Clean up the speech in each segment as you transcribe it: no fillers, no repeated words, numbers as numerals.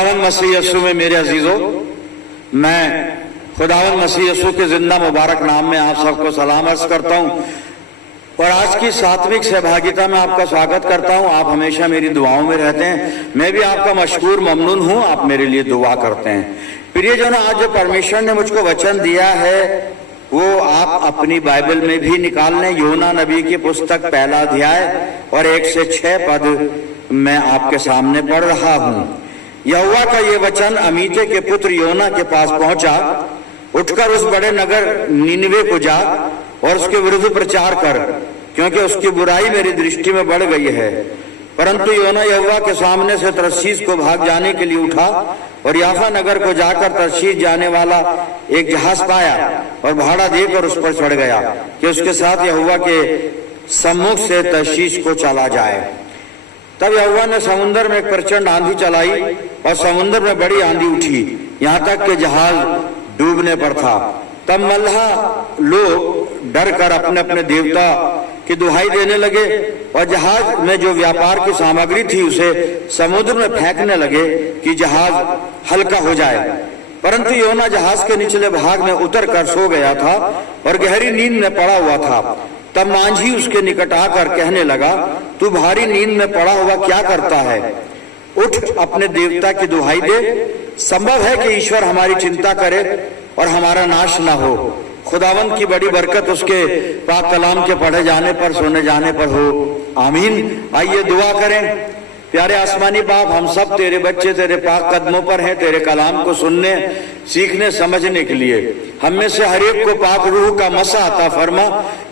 खुदावंद मसीह यीशु में मेरे अजीजों, मैं खुदावंद मसीह यीशु के जिंदा मुबारक नाम में आप सबको सलाम अर्ज करता हूं और आज की सात्विक सहभागिता में आपका स्वागत करता हूं। आप हमेशा मेरी दुआओं में रहते हैं, मैं भी आपका मशकूर ममनून हूं, आप मेरे लिए दुआ करते हैं। प्रियजन, आज जो परमेश्वर ने मुझको वचन दिया है वो आप अपनी बाइबल में भी निकाल लें। योना नबी की पुस्तक पहला अध्याय और 1 से 6 पद मैं आपके सामने पढ़ रहा हूं। यहोवा का ये वचन अमीते के पुत्र योना के पास पहुंचा, उठकर उस बड़े नगर नीनवे को जा और उसके विरुद्ध प्रचार कर, क्योंकि उसकी बुराई मेरी दृष्टि में बढ़ गई है। परंतु योना यहोवा के सामने से तरशीश को भाग जाने के लिए उठा और याफा नगर को जाकर तरशीश जाने वाला एक जहाज पाया और भाड़ा देकर उस पर चढ़ गया कि उसके साथ यहोवा के सम्मुख से तरशीश को चला जाए। तब यहोवा ने समुद्र में एक प्रचंड आंधी चलाई और समुद्र में बड़ी आंधी उठी, यहाँ तक कि जहाज डूबने पर था। तब मल्लाह लोग डर कर अपने अपने देवता की दुहाई देने लगे और जहाज में जो व्यापार की सामग्री थी उसे समुद्र में फेंकने लगे कि जहाज हल्का हो जाए। परंतु योना जहाज के निचले भाग में उतर कर सो गया था और गहरी नींद में पड़ा हुआ था। तब मांझी उसके निकट आकर कहने लगा, तू भारी नींद में पड़ा हुआ क्या करता है? उठ, अपने देवता की दुहाई दे। संभव है कि ईश्वर हमारी चिंता करे और हमारा नाश ना हो। खुदावंद की बड़ी बरकत उसके पाक कलाम के पढ़े जाने पर, सुने जाने पर हो, आमीन। आइए दुआ करें। प्यारे आसमानी बाप, हम सब तेरे बच्चे तेरे पाक कदमों पर हैं, तेरे कलाम को सुनने, सीखने, समझने के लिए। हम में से हर एक को पाक रूह का मसा अता फरमा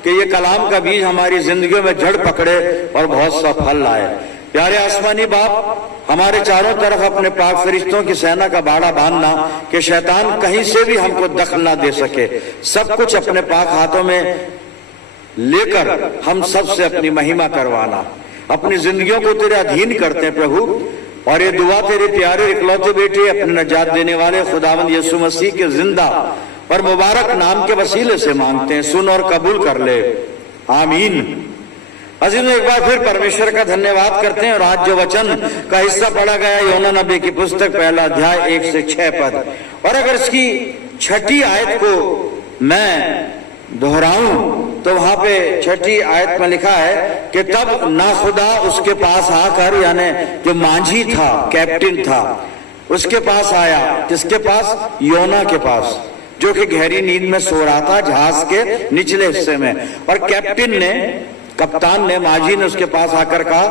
कि ये कलाम का बीज हमारी जिंदगियों में जड़ पकड़े और बहुत सा फल लाए। प्यारे आसमानी बाप, हमारे चारों तरफ अपने पाक फरिश्तों की सेना का बाड़ा बांधना कि शैतान कहीं से भी हमको दखल ना दे सके। सब कुछ अपने पाक हाथों में लेकर हम सब से अपनी महिमा करवाना। अपनी जिंदगियों को तेरे अधीन करते हैं प्रभु, और ये दुआ तेरे प्यारे इकलौते बेटे अपने नजात देने वाले खुदावंद यीशु मसीह के जिंदा और मुबारक नाम के वसीले से मांगते हैं। सुन और कबूल कर ले, आमीन। अजीजों, एक बार फिर परमेश्वर का धन्यवाद करते हैं और आज जो वचन का हिस्सा पढ़ा गया योना नबी की पुस्तक पहला अध्याय 1 से 6 पद, और अगर इसकी 6ठी आयत को मैं दोहराऊं तो वहां पे 6ठी आयत में लिखा है कि तब ना खुदा उसके पास आकर, यानी जो मांझी था, कैप्टन था, उसके पास आया। किसके पास? योना के पास, जो कि गहरी नींद में सो रहा था जहाज के निचले हिस्से में। और कैप्टन ने, कप्तान ने, मांझी ने उसके पास आकर कहा,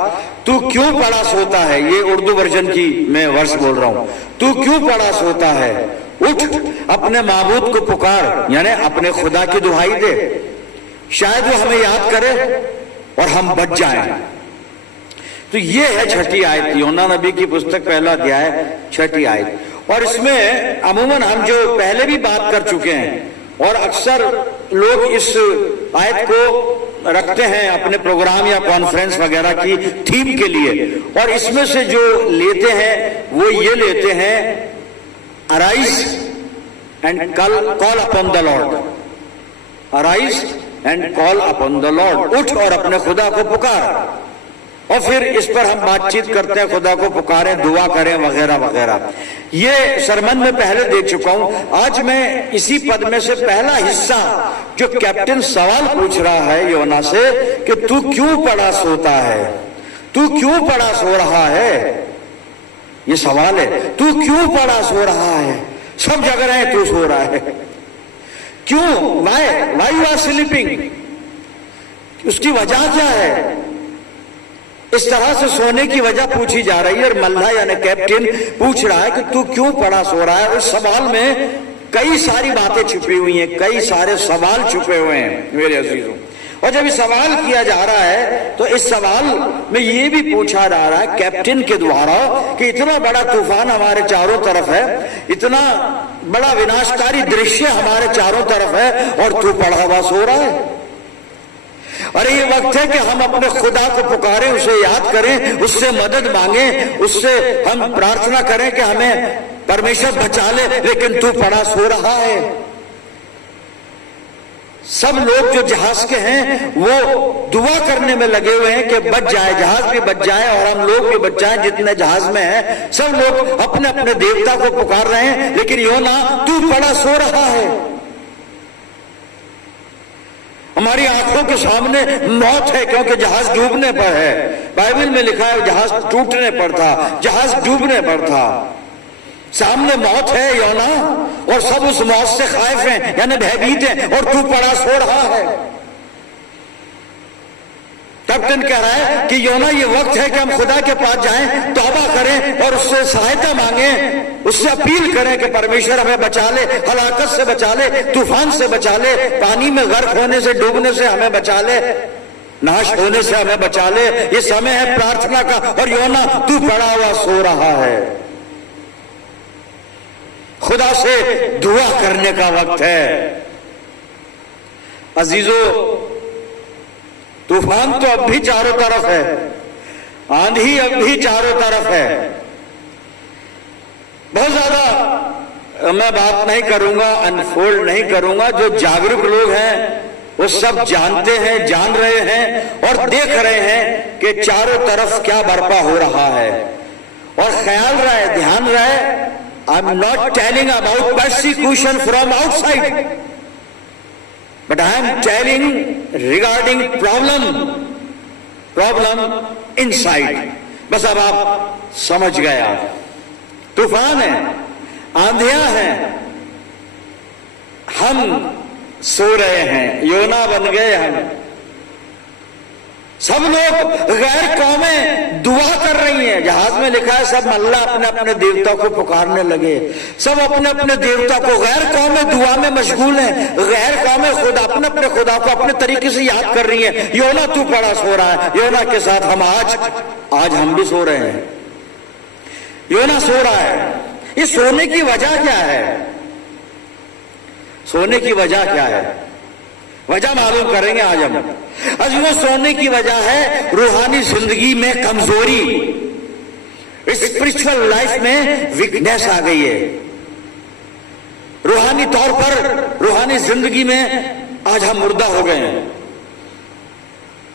तू क्यों पड़ा सोता है? ये उर्दू वर्जन की मैं वर्ष बोल रहा हूं। तू क्यों पड़ा सोता है? उठ, अपने माबूद को पुकार, यानी अपने खुदा की दुहाई दे, शायद वो हमें याद करे और हम बच जाएं। तो ये है 6ठी आयत, योना नबी की पुस्तक पहला अध्याय 6ठी आयत। और इसमें अमूमन हम जो पहले भी बात कर चुके हैं और अक्सर लोग इस आयत को रखते हैं अपने प्रोग्राम या कॉन्फ्रेंस वगैरह की थीम के लिए, और इसमें से जो लेते हैं वो ये लेते हैं, arise and call upon the Lord. Arise and call upon the Lord, उठ और अपने खुदा को पुकार। और फिर इस पर हम बातचीत करते हैं, खुदा को पुकारें, दुआ करें, वगैरह वगैरह। ये सरमन में पहले देख चुका हूं। आज मैं इसी पद में से पहला हिस्सा, जो कैप्टन सवाल पूछ रहा है योना से कि तू क्यों पड़ा सोता है, तू क्यों पड़ा सो रहा है, ये सवाल है। तू क्यों पड़ा सो रहा है? सब जग रहे हैं, तू सो रहा है क्यों? Why you are sleeping? उसकी वजह क्या है? इस तरह से सोने की वजह पूछी जा रही है और मल्लाह यानी कैप्टन पूछ रहा है कि तू क्यों पड़ा सो रहा है। उस सवाल में कई सारी बातें छुपी हुई हैं, कई सारे सवाल छुपे हुए हैं मेरे अजीजों। और जब सवाल किया जा रहा है तो इस सवाल में ये भी पूछा जा रहा है कैप्टन के द्वारा कि इतना बड़ा तूफान हमारे चारों तरफ है, इतना बड़ा विनाशकारी दृश्य हमारे चारों तरफ है और तू पड़ा हुआ सो रहा है। अरे ये वक्त है कि हम अपने खुदा को पुकारें, उसे याद करें, उससे मदद मांगे, उससे हम प्रार्थना करें कि हमें परमेश्वर बचा ले, लेकिन तू पड़ा सो रहा है। सब लोग जो जहाज के हैं वो दुआ करने में लगे हुए हैं कि बच जाए, जहाज भी बच जाए और हम लोग भी बच जाए जितने जहाज में हैं। सब लोग अपने अपने देवता को पुकार रहे हैं, लेकिन योना तू पड़ा सो रहा है। हमारी आंखों के सामने मौत है, क्योंकि जहाज डूबने पर है। बाइबल में लिखा है जहाज टूटने पर था, जहाज डूबने पर था। सामने मौत है योना, और सब उस मौत से खाइफ हैं, यानी भयभीत हैं, और तू पड़ा सो रहा है। कैप्टन कह रहा है कि योना ये वक्त है कि हम खुदा के पास जाएं, तौबा करें और उससे सहायता मांगें, उससे अपील करें कि परमेश्वर हमें बचा ले, हलाकत से बचा ले, तूफान से बचा ले, पानी में गर्क होने से, डूबने से हमें बचा ले, नाश होने से हमें बचा ले। ये समय है प्रार्थना का, और योना तू पड़ा हुआ सो रहा है। खुदा से दुआ करने का वक्त है। अजीजों, तूफान तो अब भी चारों तरफ है, आंधी अब भी चारों तरफ है। बहुत ज्यादा मैं बात नहीं करूंगा, अनफोल्ड नहीं करूंगा। जो जागरूक लोग हैं वो सब जानते हैं, जान रहे हैं और देख रहे हैं कि चारों तरफ क्या बर्पा हो रहा है। और ख्याल रहे, ध्यान रहे, I'm not telling about persecution from outside, but I am telling regarding problem inside. बस अब आप समझ गया। तूफान है, आंधियां हैं, हम सो रहे हैं, योना बन गए हम। सब लोग गैर कौमें दुआ कर रही हैं। जहाज में लिखा है सब अल्लाह अपने अपने देवता को पुकारने लगे। सब अपने अपने देवता को, गैर कौमें दुआ में मशगूल हैं। गैर कौमें खुद अपने अपने खुदा को अपने तरीके से याद कर रही हैं। योना तू पड़ा सो रहा है। योना के साथ हम आज हम भी सो रहे हैं। योना सो रहा है। ये सोने की वजह क्या है? सोने की वजह क्या है? वजह मालूम करेंगे आज हम। वो सोने की वजह है रूहानी जिंदगी में कमजोरी, स्पिरिचुअल लाइफ में वीकनेस आ गई है। रूहानी तौर पर, रूहानी जिंदगी में आज हम मुर्दा हो गए हैं।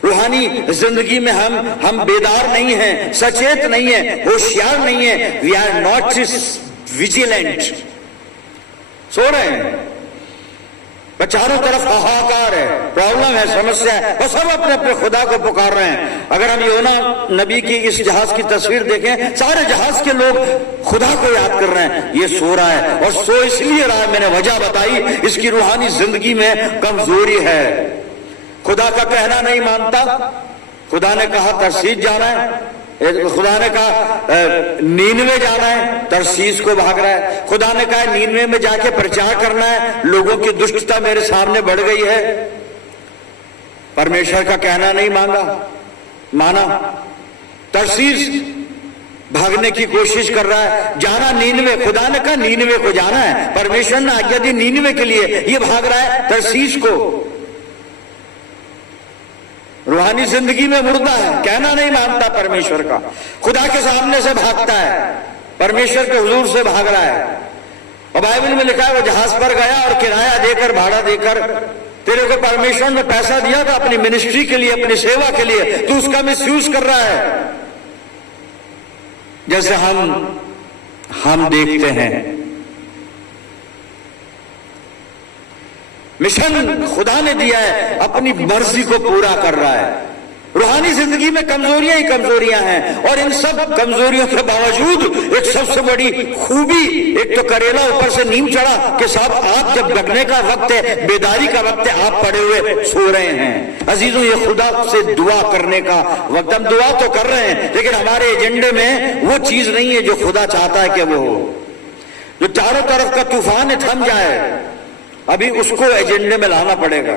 रूहानी जिंदगी में हम बेदार नहीं हैं, सचेत नहीं है, होशियार नहीं है। We are not vigilant. सो रहे हैं, चारों तरफ हाहाकार है, प्रॉब्लम है, समस्या है, और सब अपने अपने खुदा को पुकार रहे हैं। अगर हम योना नबी की इस जहाज की तस्वीर देखें, सारे जहाज के लोग खुदा को याद कर रहे हैं। ये सो रहा है, और सो इसलिए रहा है, मैंने वजह बताई, इसकी रूहानी जिंदगी में कमजोरी है। खुदा का कहना नहीं मानता। खुदा ने कहा तरसीस जाना है, खुदा ने कहा नीनवे जाना है, तरसीस को भाग रहा है। खुदा ने कहा नीनवे में जाके प्रचार करना है, लोगों की दुष्टता मेरे सामने बढ़ गई है। परमेश्वर का कहना नहीं माना, तरसीस भागने की कोशिश कर रहा है। जाना नीनवे, खुदा ने कहा नीनवे को जाना है, परमेश्वर ने आज्ञा दी नीनवे के लिए, ये भाग रहा है तरसीस को। रूहानी जिंदगी में मुर्दा है, कहना नहीं मानता परमेश्वर का, खुदा के सामने से भागता है, परमेश्वर के हुजूर से भाग रहा है। और बाइबल में लिखा है वो जहाज पर गया और किराया देकर, भाड़ा देकर, तेरे को परमेश्वर ने पैसा दिया था अपनी मिनिस्ट्री के लिए, अपनी सेवा के लिए, तू उसका मिसयूज कर रहा है। जैसे हम देखते हैं मिशन खुदा ने दिया है, अपनी मर्जी को पूरा कर रहा है। रूहानी जिंदगी में कमजोरियां ही कमजोरियां हैं, और इन सब कमजोरियों के बावजूद एक सबसे बड़ी खूबी, एक तो करेला ऊपर से नीम चढ़ा कि साहब आप जब जगने का वक्त है, बेदारी का वक्त है, आप पड़े हुए सो रहे हैं। अजीजों, ये खुदा से दुआ करने का वक्त। हम दुआ तो कर रहे हैं, लेकिन हमारे एजेंडे में वो चीज नहीं है जो खुदा चाहता है कि वो हो। जो चारों तरफ का तूफान है थम जाए, अभी उसको एजेंडे में लाना पड़ेगा।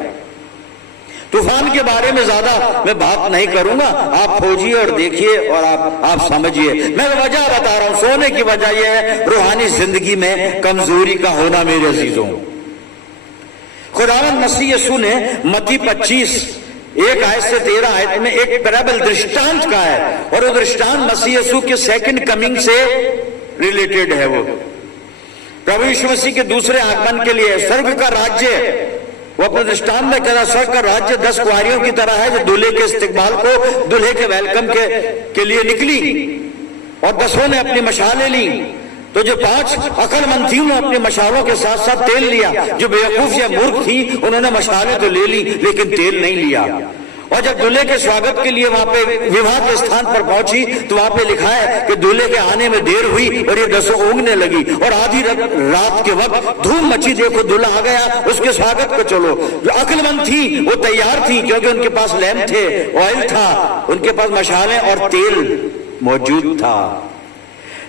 तूफान के बारे में ज्यादा मैं बात नहीं करूंगा, आप खोजिए और देखिए और आप समझिए। मैं वजह बता रहा हूं, सोने की वजह यह है रूहानी जिंदगी में कमजोरी का होना। मेरे अजीजों, खुदावंद मसीह यीशु ने मत्ती 25:1-13 में एक पैराबल दृष्टांत का है, और वो दृष्टांत मसीह यीशु के सेकंड कमिंग से रिलेटेड है। वो प्रभु यीशु मसीह के दूसरे आगमन के लिए, स्वर्ग का राज्य वो अपने दृष्टांत में कह रहा, स्वर्ग का राज्य 10 कुंवारियों की तरह है जो दूल्हे के इस्तकबाल को, दूल्हे के वेलकम के लिए निकली और 10 ने अपनी मशालें ली। तो जो 5 अक्लमंद थी उन्होंने अपनी मशालों के साथ साथ तेल लिया। जो बेवकूफ या मूर्ख थी उन्होंने मशालें तो ले ली लेकिन तेल नहीं लिया। और जब दूल्हे के स्वागत के लिए वहां पे विवाह के स्थान पर पहुंची तो वहां पे लिखा है कि दूल्हे के आने में देर हुई और ये 10 ऊँघने लगी और आधी रात के वक्त धूम मची, देखो दूल्हा आ गया, उसके स्वागत को चलो। जो अक्लमंद थी वो तैयार थी क्योंकि उनके पास लैंप थे, ऑयल था, उनके पास मशालें और तेल मौजूद था।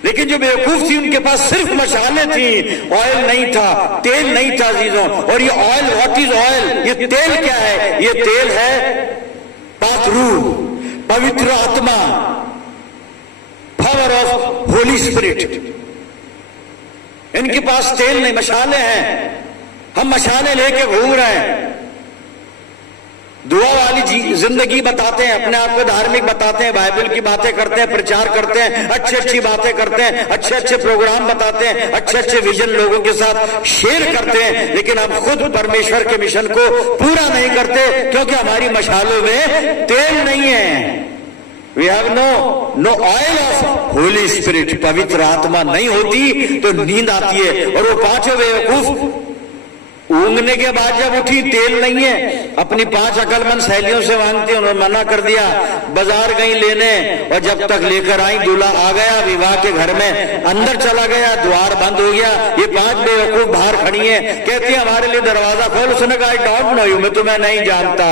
लेकिन जो बेवकूफ थी उनके पास सिर्फ मशाले थी, ऑयल नहीं था, तेल नहीं था अजीजों। और ये ऑयल, व्हाट इज ऑयल, ये तेल क्या है? ये तेल है पाक रूह, पवित्र आत्मा, पावर ऑफ होली स्पिरिट। इनके पास तेल नहीं, मशाले हैं। हम मशाले लेके घूम रहे हैं, दुआ वाली जिंदगी बताते हैं, अपने आप को धार्मिक बताते हैं, बाइबल की बातें करते हैं, प्रचार करते हैं, अच्छी अच्छी बातें करते हैं, अच्छे अच्छे प्रोग्राम बताते हैं, अच्छे अच्छे विजन लोगों के साथ शेयर करते हैं, लेकिन हम खुद परमेश्वर के मिशन को पूरा नहीं करते क्योंकि हमारी मशालों में तेल नहीं है। We have no oil of holy spirit. पवित्र आत्मा नहीं होती तो नींद आती है। और वो 5 बेवकूफ ऊँघने के बाद जब उठी, तेल नहीं है, अपनी 5 अकलमंद सहेलियों से मांगती, उन्होंने मना कर दिया, बाजार गई लेने और जब तक लेकर आई दूल्हा आ गया, विवाह के घर में अंदर चला गया, द्वार बंद हो गया। ये 5 बेवकूफ बाहर खड़ी हैं, कहती है हमारे लिए दरवाजा खोल। उसने कहा आई डोंट नो यू, मैं तुम्हें नहीं जानता।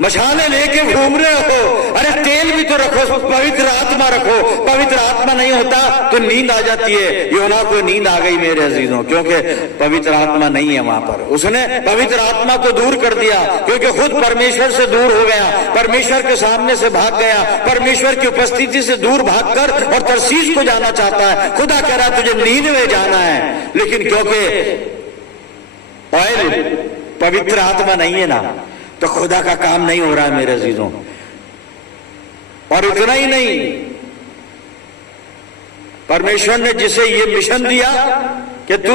मशाले लेके घूम रहे हो, अरे तेल भी तो रखो, पवित्र आत्मा रखो। पवित्र आत्मा नहीं होता तो नींद आ जाती है। योना को नींद आ गई मेरे अजीजों, क्योंकि पवित्र आत्मा नहीं है वहां पर। उसने पवित्र आत्मा को दूर कर दिया क्योंकि खुद परमेश्वर से दूर हो गया, परमेश्वर के सामने से भाग गया, परमेश्वर की उपस्थिति से दूर भागकर और तरसीस को जाना चाहता है। खुदा कह रहा तुझे नींद में जाना है, लेकिन क्योंकि ऑयल पवित्र आत्मा नहीं है ना, तो खुदा का काम नहीं हो रहा है मेरे अजीजों। और इतना ही नहीं, परमेश्वर ने जिसे ये मिशन दिया कि तू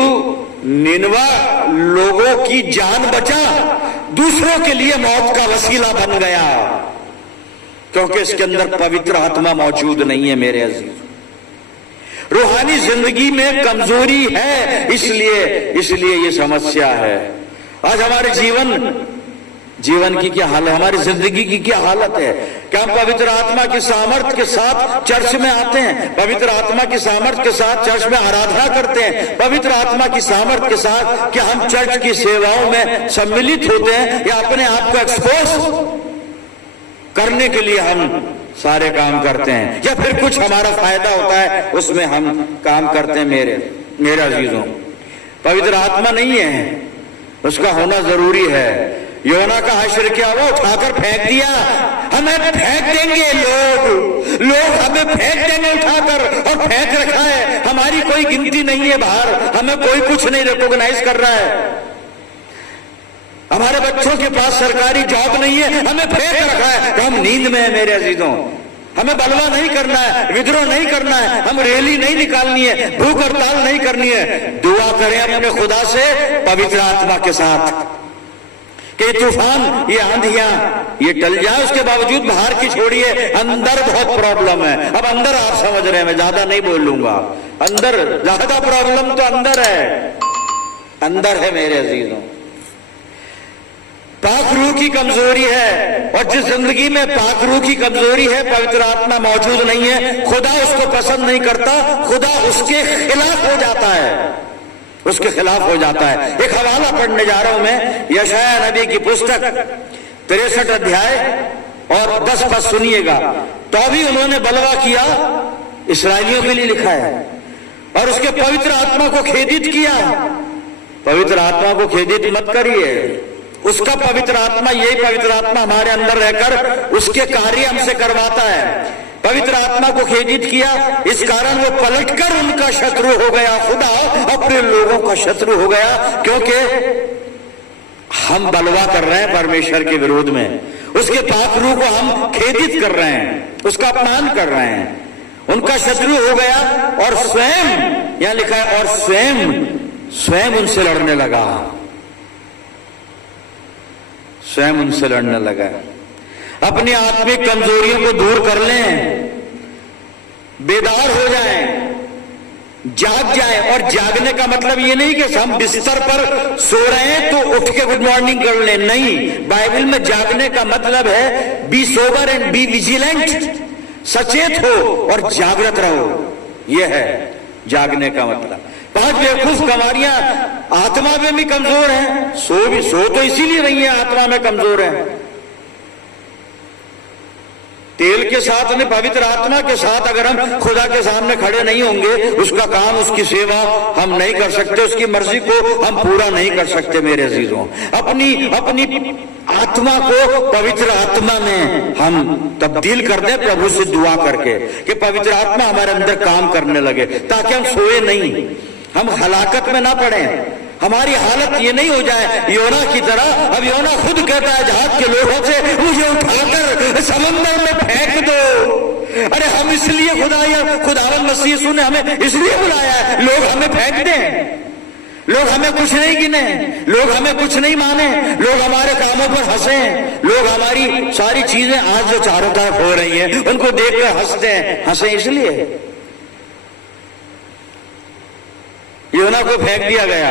निनवा लोगों की जान बचा, दूसरों के लिए मौत का वसीला बन गया, क्योंकि इसके अंदर पवित्र आत्मा मौजूद नहीं है मेरे अजीज। रूहानी जिंदगी में कमजोरी है, इसलिए ये समस्या है। आज हमारे जीवन की क्या हालत, हमारी जिंदगी की क्या हालत है। क्या हम पवित्र आत्मा की सामर्थ के साथ चर्च में आते हैं, पवित्र आत्मा की सामर्थ के साथ चर्च में आराधना करते हैं, पवित्र आत्मा की सामर्थ के साथ क्या हम चर्च की सेवाओं में सम्मिलित होते हैं, या अपने आप को एक्सपोज करने के लिए हम सारे काम करते हैं, या फिर कुछ हमारा फायदा होता है उसमें हम काम करते हैं। मेरे अजीजों, पवित्र आत्मा नहीं है, उसका होना जरूरी है। योना का हश्र क्या हुआ? उठाकर फेंक दिया। हमें फेंक देंगे लोग हमें फेंक देंगे उठाकर, और फेंक रखा है। हमारी कोई गिनती नहीं है बाहर, हमें कोई कुछ नहीं रिकॉग्नाइज कर रहा है। हमारे बच्चों के पास सरकारी जॉब नहीं है, हमें फेंक रखा है। तो हम नींद में है मेरे अजीजों। हमें बलवा नहीं करना है, विद्रोह नहीं करना है, हम रैली नहीं निकालनी है, भूख हड़ताल नहीं करनी है। दुआ करें अपने खुदा से पवित्र आत्मा के साथ कि तूफान, ये आंधियां, ये टल जाए। उसके बावजूद बाहर की छोड़िए, अंदर बहुत प्रॉब्लम है। अब अंदर आप समझ रहे हैं, मैं ज्यादा नहीं बोलूंगा। अंदर ज्यादा प्रॉब्लम तो अंदर है मेरे अजीजों। पाक रूह की कमजोरी है, और जिस जिंदगी में पाक रूह की कमजोरी है, पवित्र आत्मा मौजूद नहीं है, खुदा उसको पसंद नहीं करता, खुदा उसके खिलाफ हो जाता है, उसके खिलाफ हो जाता है। एक हवाला पढ़ने जा रहा हूं मैं, यशायाह नबी की पुस्तक 63 अध्याय और 10 पद सुनिएगा। तो अभी उन्होंने बलवा किया, इस्राएलियों के लिए लिखा है, और उसके पवित्र आत्मा को खेदित किया। पवित्र आत्मा को खेदित मत करिए, उसका पवित्र आत्मा, यही पवित्र आत्मा हमारे अंदर रहकर उसके कार्य हमसे करवाता है। पवित्र आत्मा को खेदित किया, इस कारण वो पलटकर उनका शत्रु हो गया, खुदा अपने लोगों का शत्रु हो गया, क्योंकि हम बलवा कर रहे हैं परमेश्वर के विरोध में। उसके पाक रूह को हम खेदित कर रहे हैं, उसका अपमान कर रहे हैं, उनका शत्रु हो गया। और स्वयं, यहां लिखा है, और स्वयं उनसे लड़ने लगा। स्वयं उनसे लड़ने लगा। अपनी आत्मिक कमजोरियों को दूर कर लें, बेदार हो जाएं, जाग जाएं। और जागने का मतलब ये नहीं कि हम बिस्तर पर सो रहे हैं तो उठ के गुड मॉर्निंग कर लें, नहीं। बाइबल में जागने का मतलब है be sober and be vigilant, सचेत हो और जागृत रहो, यह है जागने का मतलब। 5 बेवकूफ कमारियां आत्मा में भी कमजोर हैं, सो तो इसीलिए रही है, आत्मा में कमजोर है। तेल के साथ नहीं, पवित्र आत्मा के साथ अगर हम खुदा के सामने खड़े नहीं होंगे, उसका काम, उसकी सेवा हम नहीं कर सकते, उसकी मर्जी को हम पूरा नहीं कर सकते। मेरे अजीजों, अपनी आत्मा को पवित्र आत्मा में हम तब्दील कर दें प्रभु से दुआ करके कि पवित्र आत्मा हमारे अंदर काम करने लगे, ताकि हम सोए नहीं, हम हलाकत में ना पड़े, हमारी हालत ये नहीं हो जाए योना की तरह। अब योना खुद कहता है जहाज के लोगों से, मुझे उठाकर समंदर में फेंक दो। अरे हम इसलिए खुदावन मसीह यीशु ने हमें इसलिए बुलाया है, लोग हमें फेंक दें, लोग हमें कुछ नहीं गिने, लोग हमें कुछ नहीं माने, लोग हमारे कामों पर हंसे, लोग हमारी सारी चीजें आज जो चारों तरफ हो रही हैं उनको देखकर हंसते हैं। हंसे इसलिए योना को फेंक दिया गया,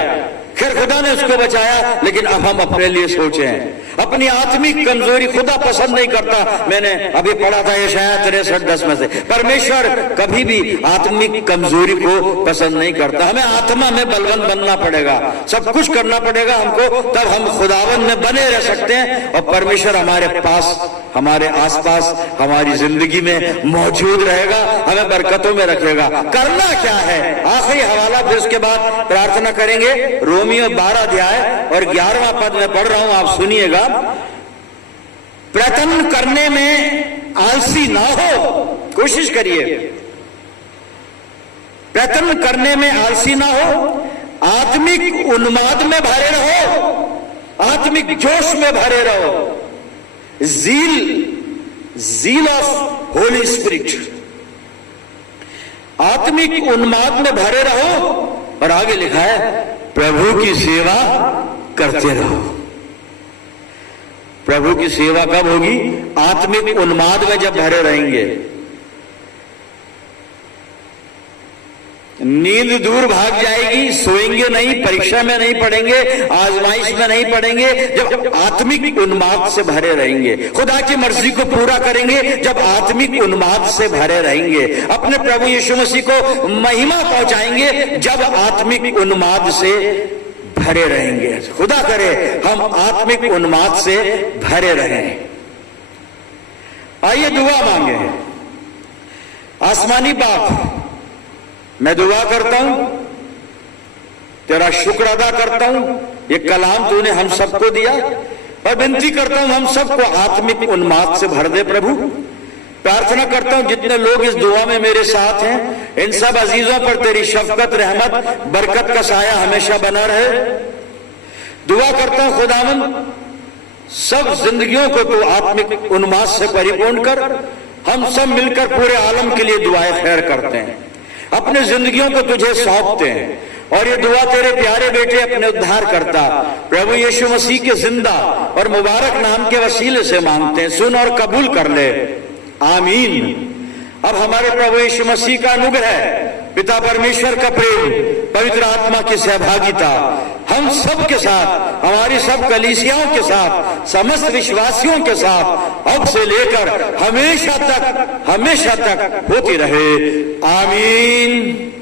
खैर खुदा ने उसको बचाया, लेकिन अब हम अपने लिए सोचे हैं। अपनी आत्मिक कमजोरी खुदा पसंद नहीं करता। मैंने अभी पढ़ा था यशायाह 63:10 में से, परमेश्वर कभी भी आत्मिक कमजोरी को पसंद नहीं करता। हमें आत्मा में बलवंत बनना पड़ेगा, सब कुछ करना पड़ेगा हमको, तब हम खुदावन में बने रह सकते हैं और परमेश्वर हमारे पास, हमारे आसपास, हमारी जिंदगी में मौजूद रहेगा, हमें बरकतों में रखेगा। करना क्या है, आखिरी हवाला, फिर उसके बाद प्रार्थना करेंगे। रोमियो 12 अध्याय और 11वां पद में पढ़ रहा हूं, आप सुनिएगा। प्रयत्न करने में आलसी ना हो, कोशिश करिए, प्रयत्न करने में आलसी ना हो, आत्मिक उन्माद में भरे रहो, आत्मिक जोश में भरे रहो, जील ऑफ होली स्पिरिट, आत्मिक उन्माद में भरे रहो। और आगे लिखा है प्रभु की सेवा करते रहो। प्रभु की सेवा कब होगी? आत्मिक उन्माद में जब भरे रहेंगे। नींद दूर भाग जाएगी, सोएंगे नहीं, परीक्षा में नहीं पढ़ेंगे, आजमाइश में नहीं पढ़ेंगे, जब आत्मिक उन्माद से भरे रहेंगे। खुदा की मर्जी को पूरा करेंगे जब आत्मिक उन्माद से भरे रहेंगे। अपने प्रभु यीशु मसीह को महिमा पहुंचाएंगे जब आत्मिक उन्माद से भरे रहेंगे। खुदा करे हम आत्मिक उन्माद से भरे रहें। आइए दुआ मांगे। आसमानी बाप, मैं दुआ करता हूं, तेरा शुक्र अदा करता हूं, ये कलाम तूने हम सबको दिया, और विनती करता हूं हम सबको आत्मिक उन्माद से भर दे प्रभु। प्रार्थना करता हूं जितने लोग इस दुआ में मेरे साथ हैं, इन सब अजीजों पर तेरी शफकत, रहमत, बरकत का साया हमेशा बना रहे। दुआ करता हूं खुदावंद सब जिंदगियों को तू आत्मिक उन्माद से परिपूर्ण कर। हम सब मिलकर पूरे आलम के लिए दुआएं खैर करते हैं, अपने जिंदगियों को तुझे सौंपते हैं, और ये दुआ तेरे प्यारे बेटे अपने उद्धार करता प्रभु यीशु मसीह के जिंदा और मुबारक नाम के वसीले से मांगते हैं। सुन और कबूल कर ले, आमीन। अब हमारे प्रभु यीशु मसीह का अनुग्रह, पिता परमेश्वर का प्रेम, पवित्र आत्मा की सहभागिता हम सब के साथ, हमारी सब कलीसियाओं के साथ, समस्त विश्वासियों के साथ अब से लेकर हमेशा तक होती रहे, आमीन।